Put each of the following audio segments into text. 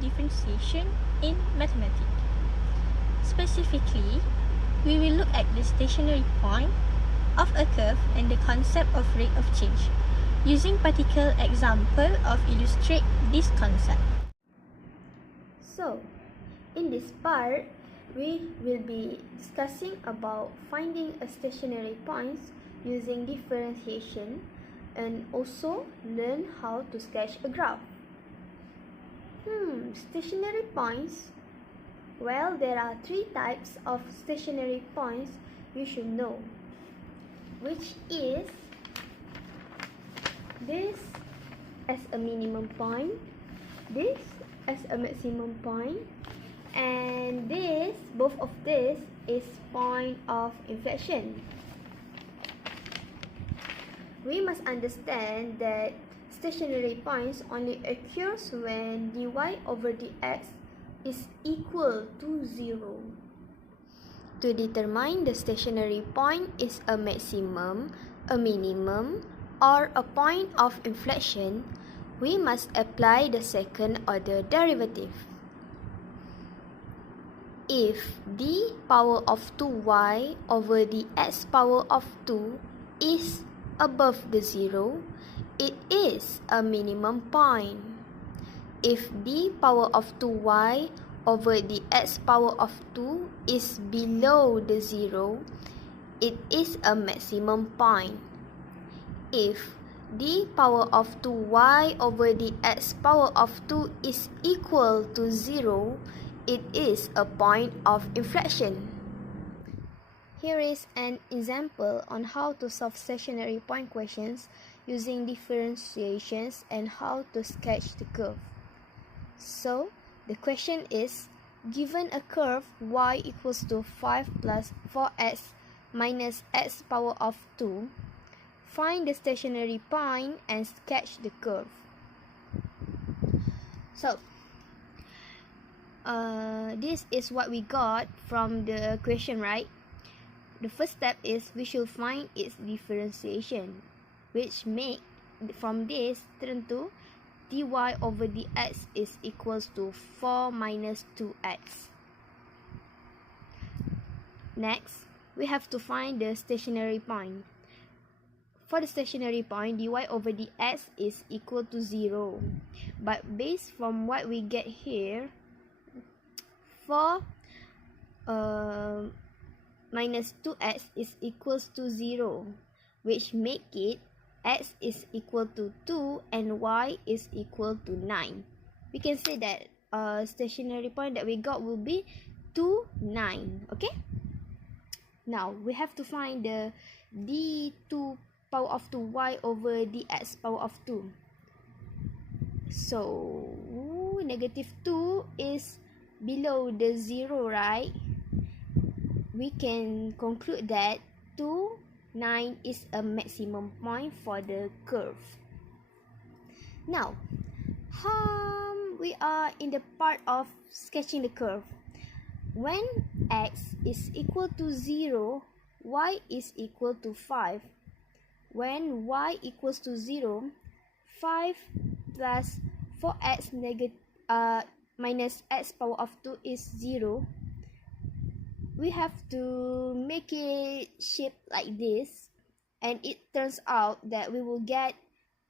differentiation in mathematics. Specifically, we will look at the stationary point of a curve and the concept of rate of change, using particular example of illustrate this concept. So, in this part, we will be discussing about finding a stationary point using differentiation and also learn how to sketch a graph. Stationary points. Well, there are three types of stationary points you should know, which is this as a minimum point, this as a maximum point, and this, both of this is point of inflection. We must understand that stationary points only occurs when dy over dx is equal to 0. To determine the stationary point is a maximum, a minimum, or a point of inflection, we must apply the second order derivative. If d power of 2y over dx power of 2 is above the 0, it is a minimum point. If d power of 2y over dx power of 2 is below the 0, it is a maximum point. If d power of 2y over dx power of 2 is equal to 0, it is a point of inflection. Here is an example on how to solve stationary point questions using differentiations and how to sketch the curve. So, the question is, given a curve y equals to 5 plus 4x minus x power of 2, find the stationary point and sketch the curve. So, this is what we got from the question, right? The first step is we should find its differentiation, which make from this turn to dy over dx is equals to 4 minus 2x. Next, we have to find the stationary point. For the stationary point, dy over dx is equal to 0. But based from what we get here, 4 minus 2x is equals to 0, which make it x is equal to 2 and y is equal to 9. We can say that stationary point that we got will be 2, 9. Okay? Now, we have to find the d2 power of 2y over dx power of 2. So, negative 2 is below the 0, right? We can conclude that 2, 9 is a maximum point for the curve. Now, we are in the part of sketching the curve. When x is equal to 0, y is equal to 5. When y equals to 0, 5 plus 4x minus x power of 2 is 0. We have to make it shape like this, and it turns out that we will get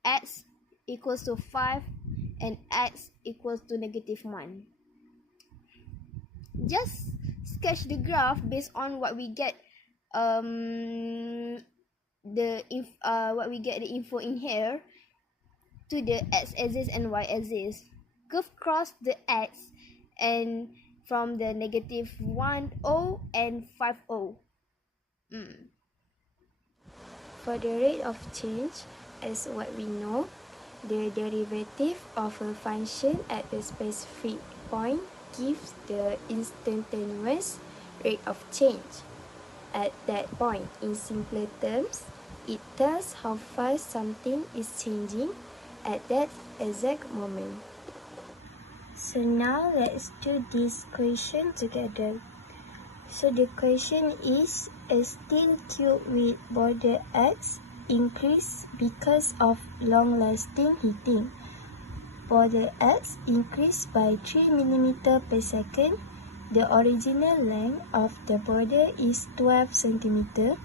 x equals to 5 and x equals to negative 1. Just sketch the graph based on what we get the info in here to the x-axis and y-axis. Curve cross the x and from the negative 1, 0 and 5, 0. For the rate of change, as what we know, the derivative of a function at a specific point gives the instantaneous rate of change at that point. In simpler terms, it tells how fast something is changing at that exact moment. So now let's do this question together. So the question is, a steel tube with border X increase because of long-lasting heating. border x increased by 3 mm per second. The original length of the border is 12 cm.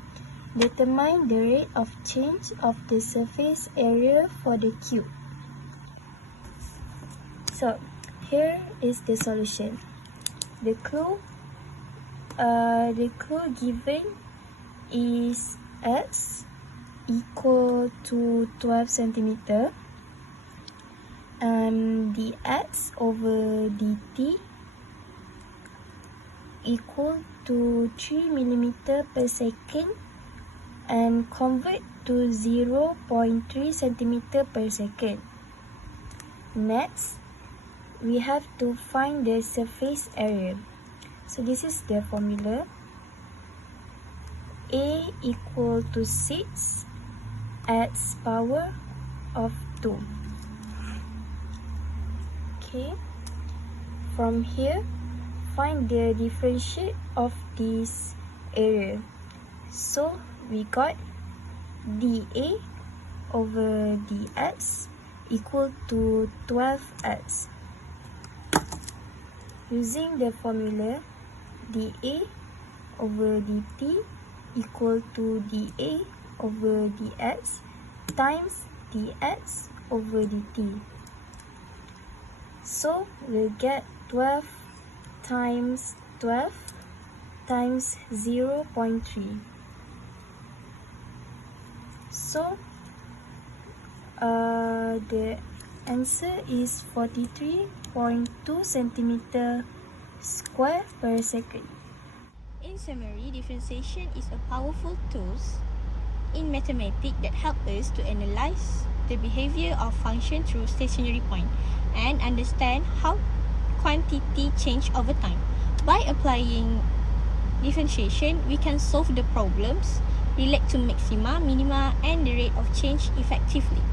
Determine the rate of change of the surface area for the cube. So, here is the solution. The clue given is x equal to 12 cm and dx over dt equal to 3 mm per second and convert to 0.3 cm per second. Next, we have to find the surface area. So this is the formula. A equal to 6 x power of 2. Okay. From here, find the differentiate of this area. So we got dA over dx equal to 12x. Using the formula, dA over dt equal to dA over dx times dx over dt. So we'll get 12 times 12 times 0.3. So the answer is 43.2 cm square per second. In summary, differentiation is a powerful tool in mathematics that helps us to analyze the behavior of function through stationary point and understand how quantity change over time. By applying differentiation, we can solve the problems, relate to maxima, minima, and the rate of change effectively.